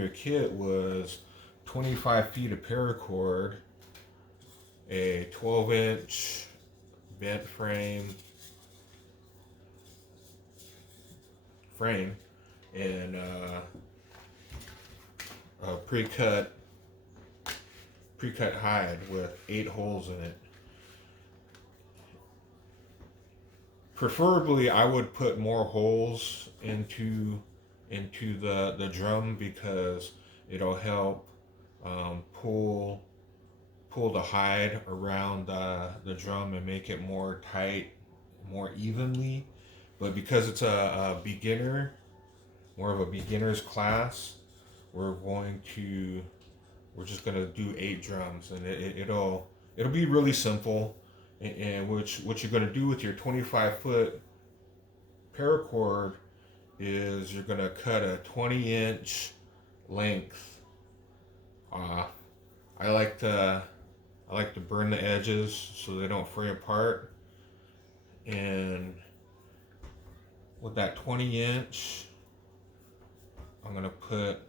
your kit was 25 feet of paracord, a 12-inch bent frame, and a pre-cut hide with 8 holes in it. Preferably, I would put more holes into the drum because it'll help pull the hide around the drum and make it more tight, more evenly. But because it's a beginner, more of a beginner's class, we're just gonna do 8 drums, and it'll be really simple. And what you're gonna do with your 25-foot paracord is you're gonna cut a 20-inch length off. I like to burn the edges so they don't fray apart. And with that 20-inch, I'm gonna put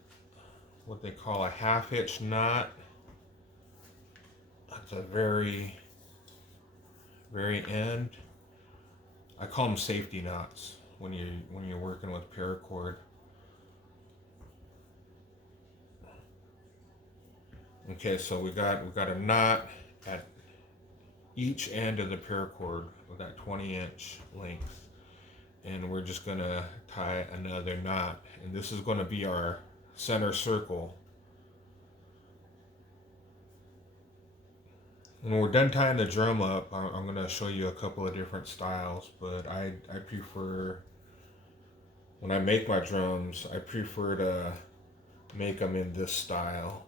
what they call a half-hitch knot at the very end. I call them safety knots when you're working with paracord. Okay, so we got a knot at each end of the paracord with that 20-inch length, and we're just gonna tie another knot, and this is going to be our center circle. When we're done tying the drum up, I'm going to show you a couple of different styles, but I prefer, when I make my drums, I prefer to make them in this style.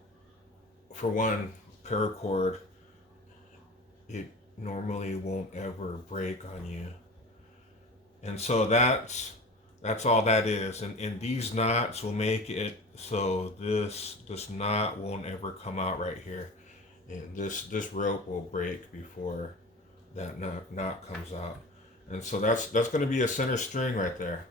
For one, paracord, it normally won't ever break on you. And so that's all that is. And these knots will make it so this knot won't ever come out right here. And this rope will break before that knot comes out. And so that's going to be a center string right there.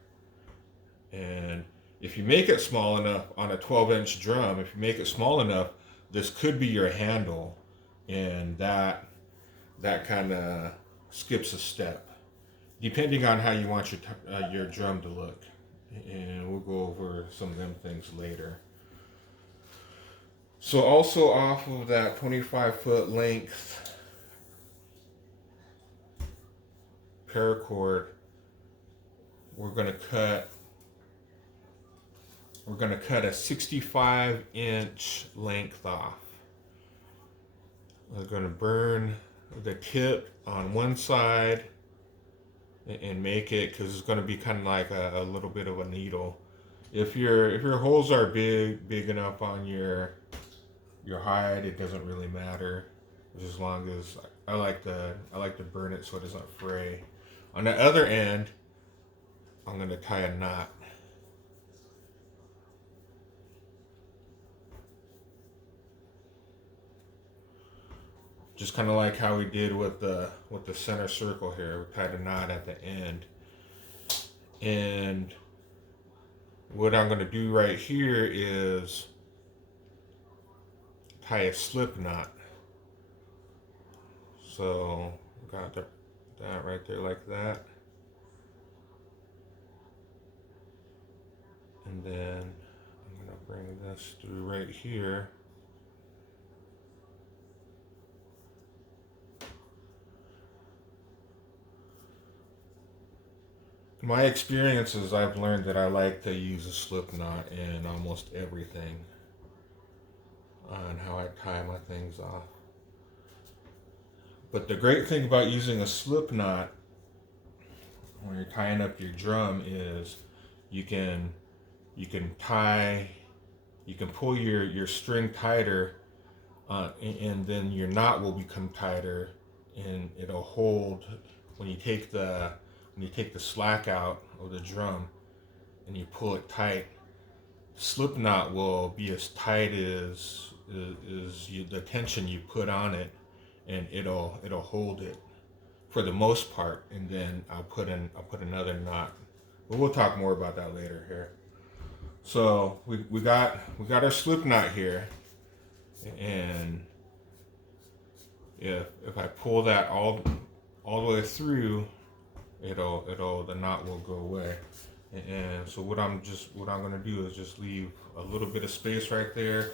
And if you make it small enough on a 12-inch drum, if you make it small enough, this could be your handle, and that kind of skips a step, depending on how you want your drum to look. And we'll go over some of them things later. So also off of that 25-foot length paracord, we're going to cut a 65-inch length off. We're going to burn the tip on one side and make it, because it's going to be kind of like a little bit of a needle. If your holes are big enough on your hide, it doesn't really matter, as long as I like to burn it so it doesn't fray. On the other end, I'm going to tie a knot. Just kind of like how we did with the center circle here. We tied a knot at the end. And what I'm going to do right here is tie a slip knot. So got that right there like that. And then I'm going to bring this through right here. My experience is I've learned that I like to use a slip knot in almost everything on how I tie my things off. But the great thing about using a slip knot when you're tying up your drum is you can pull your string tighter, and then your knot will become tighter, and it'll hold when you take the slack out of the drum and you pull it tight. Slip knot will be as tight as the tension you put on it, and it'll hold it for the most part. And then I'll put another knot, but we'll talk more about that later here. So we got our slip knot here, and if I pull that all the way through, the knot will go away. And so what I'm gonna do is just leave a little bit of space right there,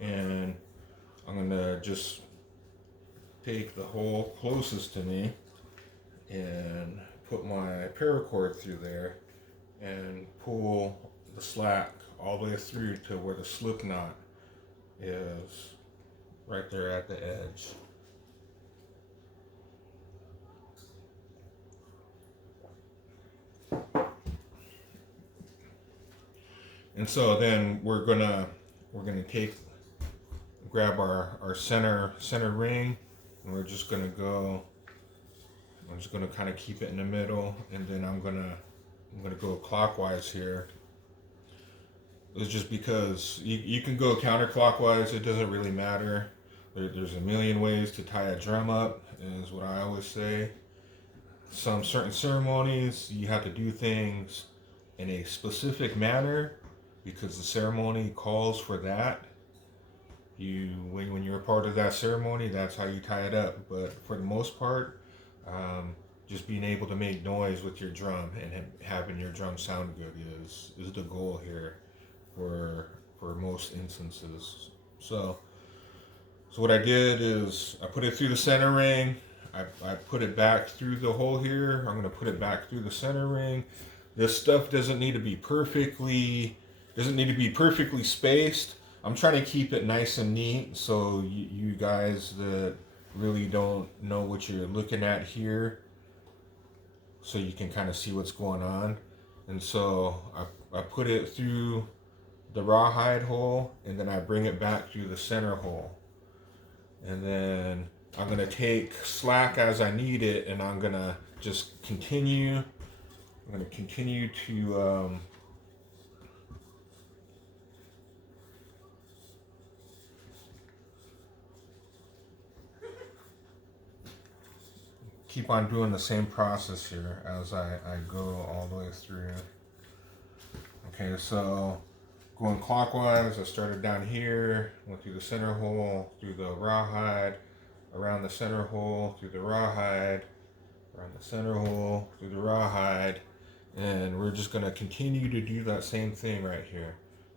and I'm gonna just take the hole closest to me and put my paracord through there and pull the slack all the way through to where the slip knot is, right there at the edge. And so then we're gonna grab our center ring, and we're just gonna go. I'm just gonna kind of keep it in the middle, and then I'm gonna go clockwise here. It's just because you can go counterclockwise. It doesn't really matter. There's a million ways to tie a drum up, is what I always say. Some certain ceremonies you have to do things in a specific manner because the ceremony calls for that. When you're a part of that ceremony, that's how you tie it up. But for the most part, just being able to make noise with your drum and having your drum sound good is the goal here for most instances. So what I did is I put it through the center ring. I put it back through the hole here. I'm gonna put it back through the center ring. This stuff doesn't need to be perfectly spaced. I'm trying to keep it nice and neat so you guys that really don't know what you're looking at here, so you can kind of see what's going on. And so I put it through the rawhide hole, and then I bring it back through the center hole. And then I'm gonna take slack as I need it, and I'm gonna just continue. I'm gonna continue to keep on doing the same process here as I go all the way through. Okay, so going clockwise, I started down here, went through the center hole, through the rawhide, around the center hole, through the rawhide, around the center hole, through the rawhide, and we're just going to continue to do that same thing right here.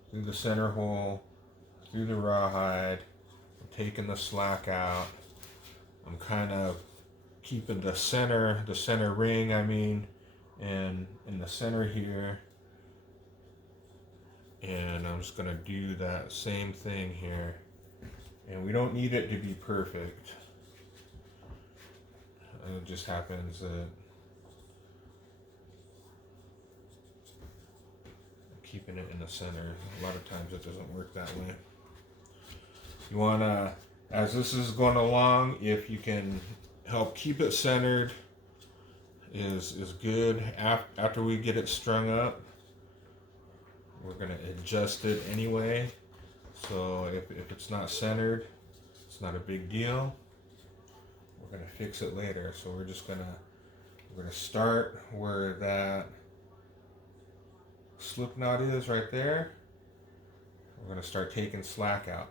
Through the center hole, through the rawhide, I'm taking the slack out. I'm kind of keeping the center ring, and in the center here. And I'm just gonna do that same thing here. And we don't need it to be perfect. It just happens that keeping it in the center, a lot of times it doesn't work that way. You wanna, as this is going along, if you can help keep it centered, is good. After we get it strung up, we're going to adjust it anyway. So if it's not centered, it's not a big deal. We're going to fix it later. So we're going to start where that slip knot is right there. We're going to start taking slack out.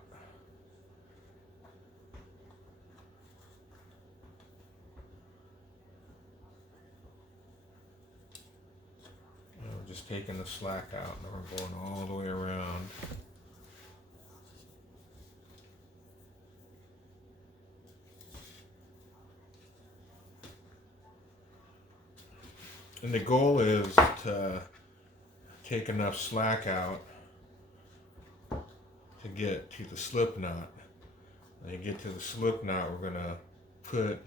Just taking the slack out, and we're going all the way around. And the goal is to take enough slack out to get to the slip knot. When you get to the slip knot, we're going to put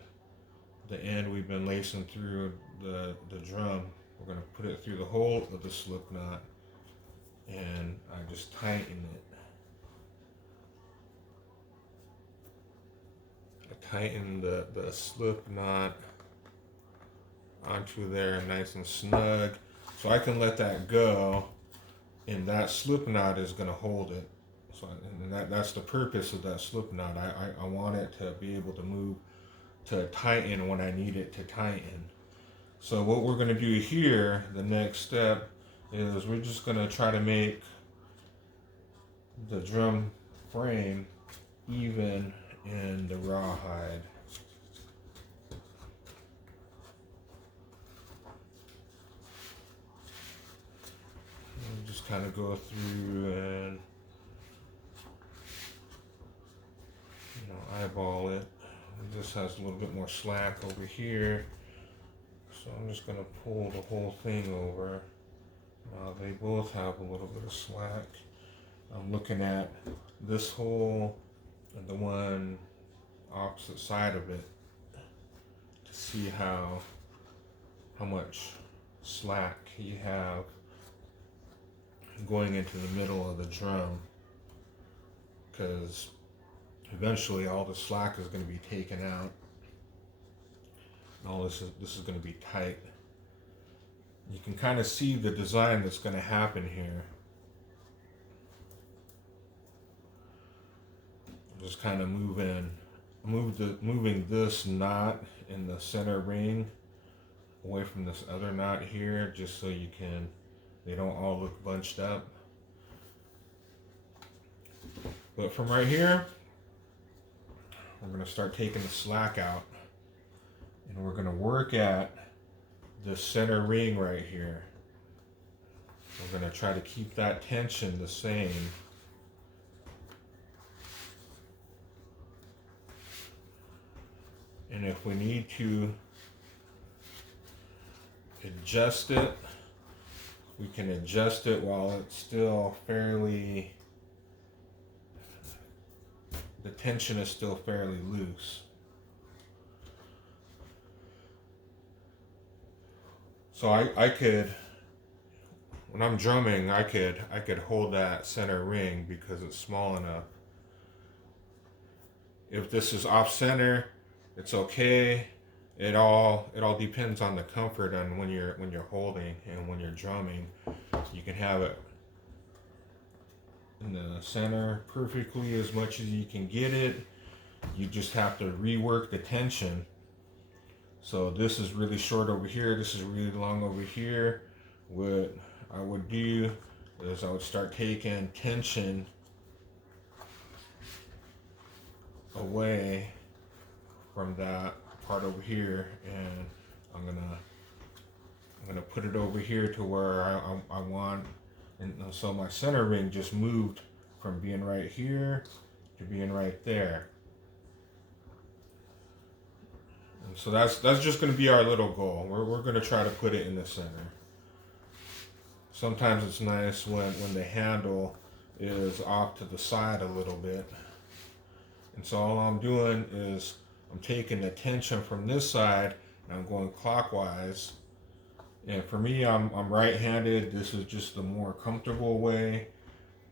the end we've been lacing through the drum. We're going to put it through the hole of the slip knot, and I just tighten it. I tighten the slip knot onto there nice and snug, so I can let that go, and that slip knot is going to hold it. So and that's the purpose of that slip knot. I want it to be able to move, to tighten when I need it to tighten. So what we're going to do here, the next step, is we're just going to try to make the drum frame even in the rawhide. And just kind of go through and eyeball it. This has a little bit more slack over here, so I'm just going to pull the whole thing over. Now they both have a little bit of slack. I'm looking at this hole and the one opposite side of it to see how much slack you have going into the middle of the drum, because eventually all the slack is going to be taken out. And all this is going to be tight. You can kind of see the design that's going to happen here. Just kind of moving this knot in the center ring away from this other knot here, just so they don't all look bunched up. But from right here, we're going to start taking the slack out, and we're going to work at the center ring right here. We're going to try to keep that tension the same. And if we need to adjust it, we can adjust it while it's still fairly, the tension is still fairly loose. So I could, when I'm drumming, I could hold that center ring because it's small enough. If this is off center, it's okay. It all depends on the comfort and when you're holding and when you're drumming. You can have it in the center perfectly as much as you can get it. You just have to rework the tension. So this is really short over here, this is really long over here. What I would do is I would start taking tension away from that part over here, and I'm gonna put it over here to where I want, and so my center ring just moved from being right here to being right there. And so that's just gonna be our little goal. We're gonna try to put it in the center. Sometimes it's nice when the handle is off to the side a little bit. And so all I'm doing is I'm taking the tension from this side and I'm going clockwise. And for me, I'm right-handed. This is just the more comfortable way.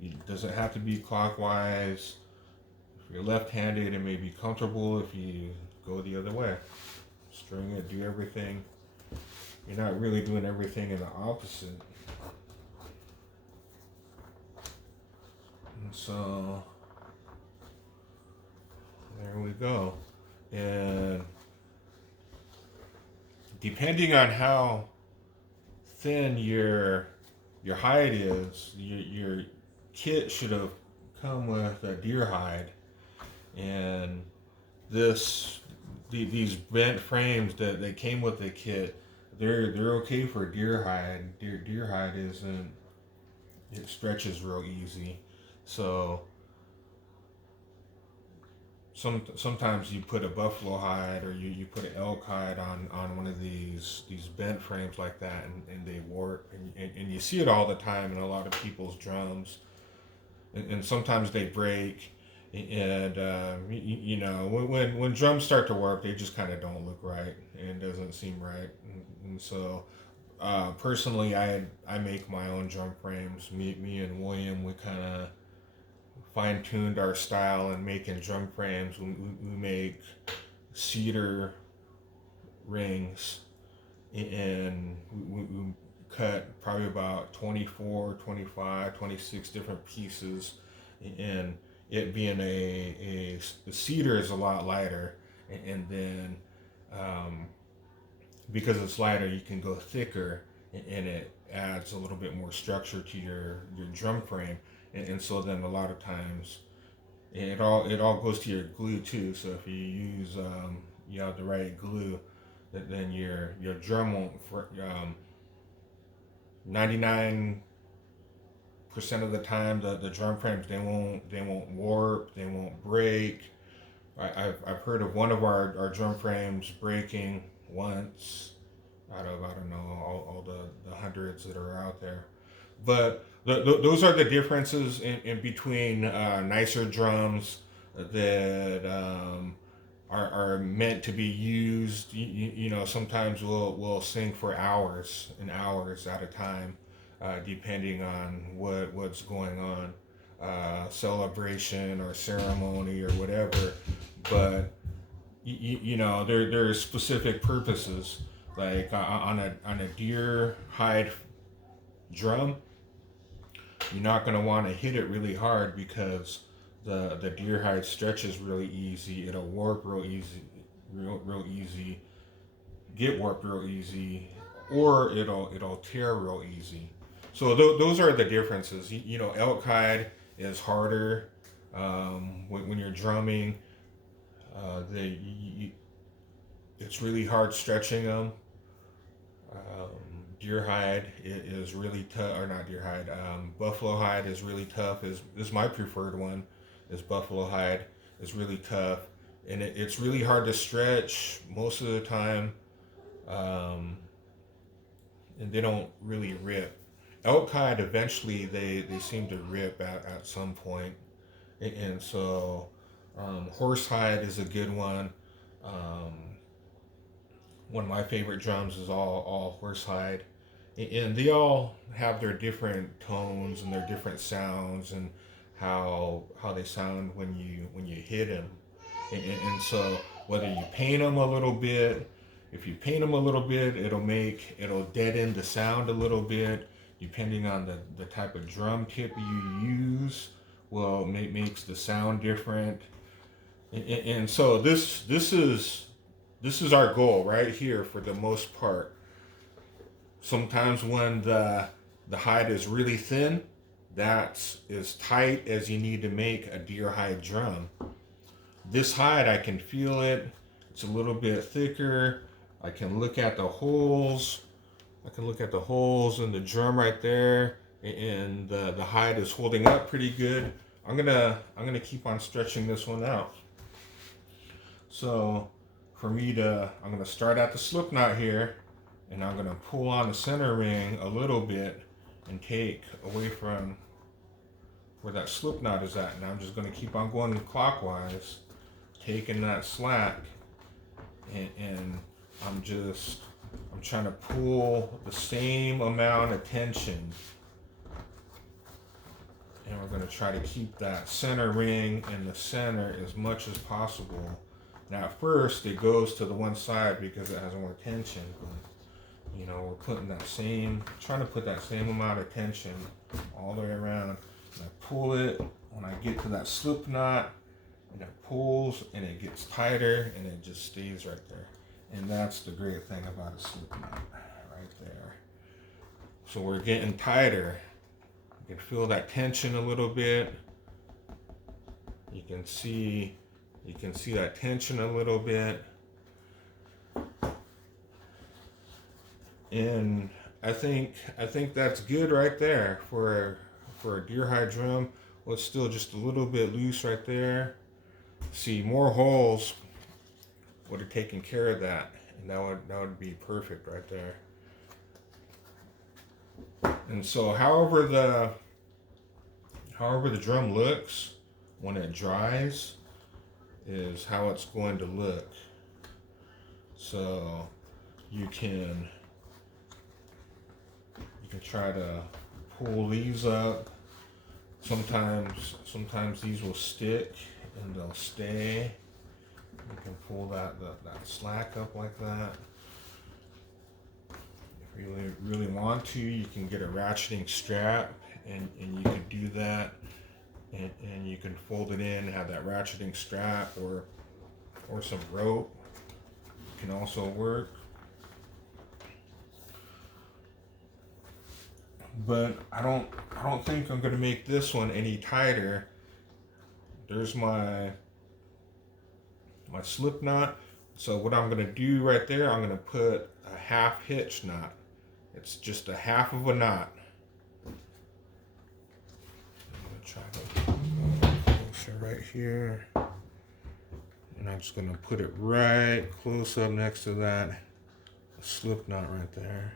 It doesn't have to be clockwise. If you're left-handed, it may be comfortable if you go the other way. String it, do everything. You're not really doing everything in the opposite. And so there we go. And depending on how thin your hide is, your kit should have come with a deer hide. And these bent frames that they came with the kit, they're okay for deer hide. Deer hide it stretches real easy. So sometimes you put a buffalo hide or you put an elk hide on one of these bent frames like that, and they warp, and you see it all the time in a lot of people's drums, and sometimes they break, and when drums start to warp, they just kind of don't look right and doesn't seem right, and so personally I make my own drum frames. Me and William, we kind of fine-tuned our style in making drum frames. We make cedar rings, and we cut probably about 24, 25, 26 different pieces, and it being the cedar is a lot lighter, and then because it's lighter, you can go thicker, and it adds a little bit more structure to your drum frame. and so then a lot of times it all goes to your glue too. So if you use you have the right glue, then your drum won't 99% of the time the drum frames they won't warp, they won't break. I've heard of one of our drum frames breaking once out of, I don't know, all the hundreds that are out there. But those are the differences in between nicer drums that are meant to be used. Sometimes we'll sing for hours and hours at a time, depending on what's going on, celebration or ceremony or whatever. But there's specific purposes. Like on a deer hide drum, you're not going to want to hit it really hard because the deer hide stretches really easy. It'll warp real easy, real easy, get warped real easy, or it'll tear real easy. So those are the differences. Elk hide is harder when you're drumming. It's really hard stretching them. Deer hide is really tough, or not deer hide. Buffalo hide is really tough. Is my preferred one. Is buffalo hide is really tough, and it's really hard to stretch most of the time, and they don't really rip. Elk hide eventually they seem to rip at some point, and so horse hide is a good one. One of my favorite drums is all horse hide, and they all have their different tones and their different sounds and how they sound when you hit them, and so whether you paint them a little bit, if you paint them a little bit, it'll deaden the sound a little bit, depending on the type of drum tip you use. Well, makes the sound different, and so this is our goal right here for the most part. Sometimes when the hide is really thin, that's as tight as you need to make a deer hide drum. This hide, I can feel it. It's a little bit thicker. I can look at the holes. In the drum right there, and the hide is holding up pretty good. I'm gonna keep on stretching this one out. So I'm gonna start at the slip knot here, and I'm gonna pull on the center ring a little bit and take away from where that slip knot is at. And I'm just gonna keep on going clockwise, taking that slack, and I'm trying to pull the same amount of tension. And we're going to try to keep that center ring in the center as much as possible. Now at first it goes to the one side because it has more tension, but we're trying to put that same amount of tension all the way around. And I pull it when I get to that slip knot, and it pulls and it gets tighter and it just stays right there. And that's the great thing about a slip knot right there. So we're getting tighter. You can feel that tension a little bit. You can see that tension a little bit. And I think that's good right there for a deer hide drum. Well, it's still just a little bit loose right there. See, more holes would have taken care of that, and that would be perfect right there. And so however the drum looks when it dries is how it's going to look. So you can try to pull these up. Sometimes these will stick and they'll stay. You can pull that slack up like that. If you really want to, you can get a ratcheting strap, and you can do that, and you can fold it in, have that ratcheting strap, or some rope can also work. but I don't think I'm gonna make this one any tighter. There's my slip knot. So what I'm gonna do right there, I'm gonna put a half hitch knot. It's just a half of a knot. I'm gonna try to closer right here. And I'm just gonna put it right close up next to that slip knot right there.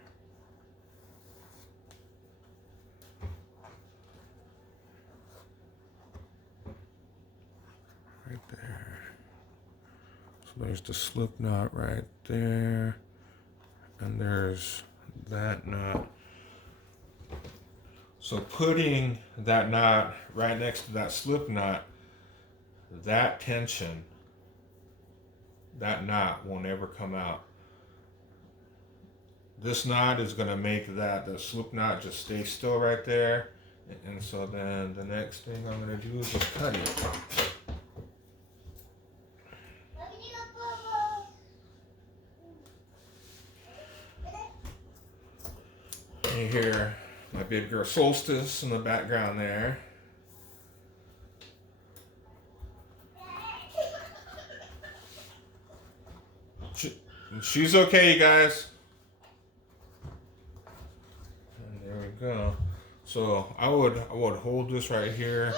Right there. So there's the slip knot right there. And there's that knot. So putting that knot right next to that slip knot, that tension, that knot won't ever come out. This knot is going to make the slip knot just stay still right there. And so then the next thing I'm going to do is just cut it. You hear my baby girl Solstice in the background there. She's okay, you guys. And there we go. So I would hold this right here.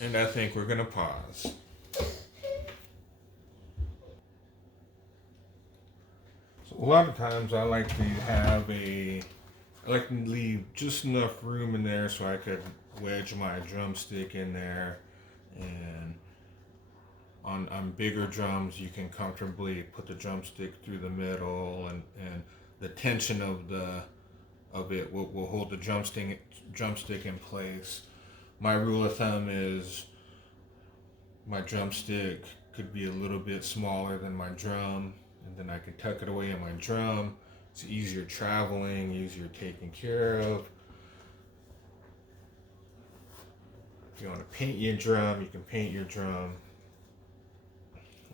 And I think we're gonna pause. So a lot of times I like to leave just enough room in there so I could wedge my drumstick in there. And on bigger drums you can comfortably put the drumstick through the middle, and the tension of it will hold the drumstick in place. My rule of thumb is my drumstick could be a little bit smaller than my drum, and then I can tuck it away in my drum. It's easier traveling, easier taking care of. If you want to paint your drum, you can paint your drum.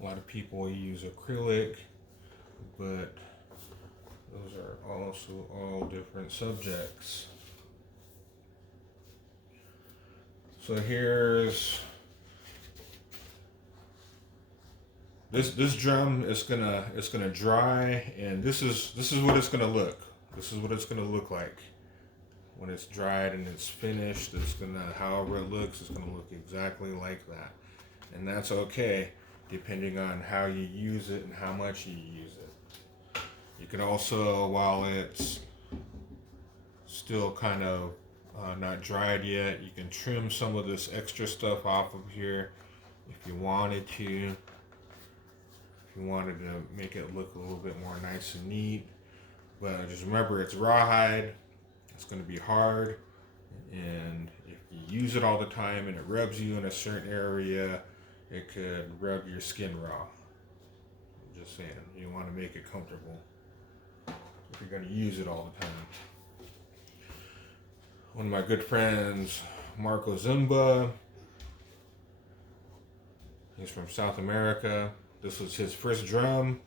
A lot of people use acrylic, but those are also all different subjects. So here's this drum is gonna dry, and this is what it's gonna look. This is what it's gonna look like when it's dried and it's finished. It's gonna, however it looks, it's gonna look exactly like that, and that's okay, depending on how you use it and how much you use it. You can also, while it's still kind of not dried yet, you can trim some of this extra stuff off of here if you wanted to. If you wanted to make it look a little bit more nice and neat. But just remember, it's rawhide. It's going to be hard. And if you use it all the time and it rubs you in a certain area, it could rub your skin raw. I'm just saying, you want to make it comfortable if you're going to use it all the time. One of my good friends, Marco Zumba, he's from South America. This was his first drum.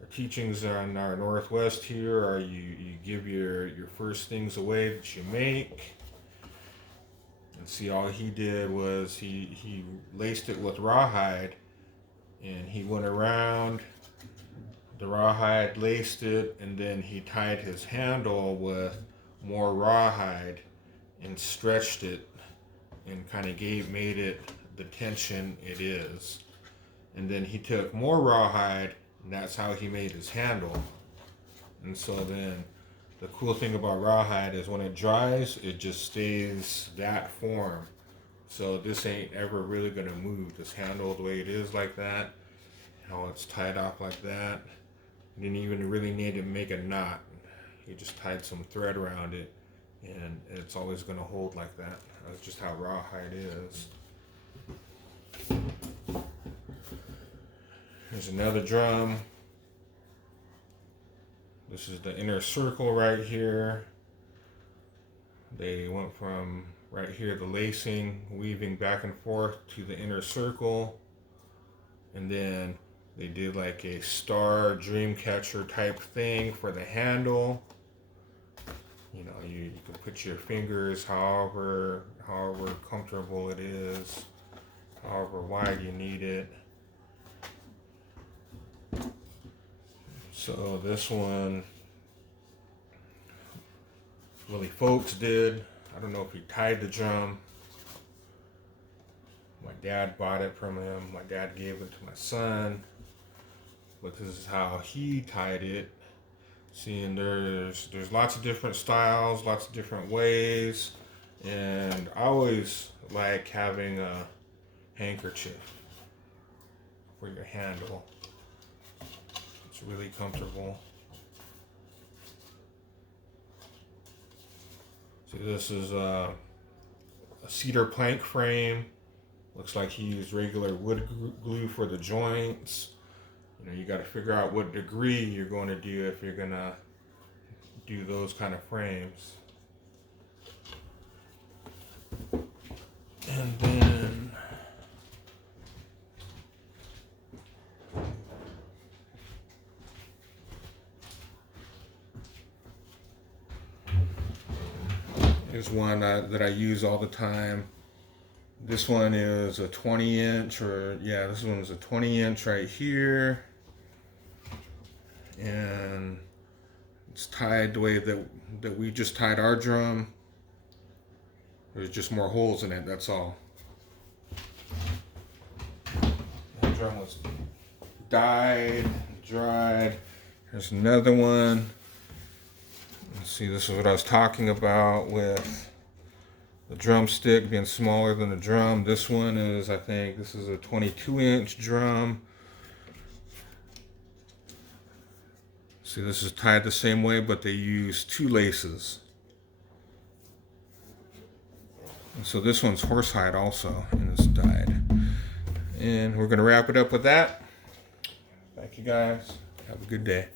Our teachings on our Northwest here are you give your first things away that you make. And see, all he did was he laced it with rawhide, and he went around the rawhide, laced it, and then he tied his handle with more rawhide and stretched it and kind of made it the tension it is. And then he took more rawhide, and that's how he made his handle. And so then the cool thing about rawhide is when it dries, it just stays that form. So this ain't ever really gonna move. This handle the way it is like that, how it's tied off like that. You didn't even really need to make a knot. You just tied some thread around it, and it's always gonna hold like that. That's just how rawhide is. Here's another drum. This is the inner circle right here. They went from right here, the lacing, weaving back and forth to the inner circle. And then They did like a star dream catcher type thing for the handle. You know, you can put your fingers however comfortable it is, however wide you need it. So this one, Willie Folks did. I don't know if he tied the drum. My dad bought it from him. My dad gave it to my son. But this is how he tied it. Seeing there's lots of different styles, lots of different ways. And I always like having a handkerchief for your handle. It's really comfortable. See, this is a cedar plank frame. Looks like he used regular wood glue for the joints. You know, you got to figure out what degree you're going to do if you're going to do those kind of frames. And then here's one that I use all the time. This one is a 20-inch, or yeah, this one is a 20-inch right here. And it's tied the way that we just tied our drum. There's just more holes in it, that's all. The drum was dyed, dried. Here's another one. Let's see, this is what I was talking about with the drumstick being smaller than the drum. This one is, I think, this is a 22-inch drum. See, this is tied the same way, but they use 2 laces. And so this one's horsehide also, and it's dyed. And we're going to wrap it up with that. Thank you guys. Have a good day.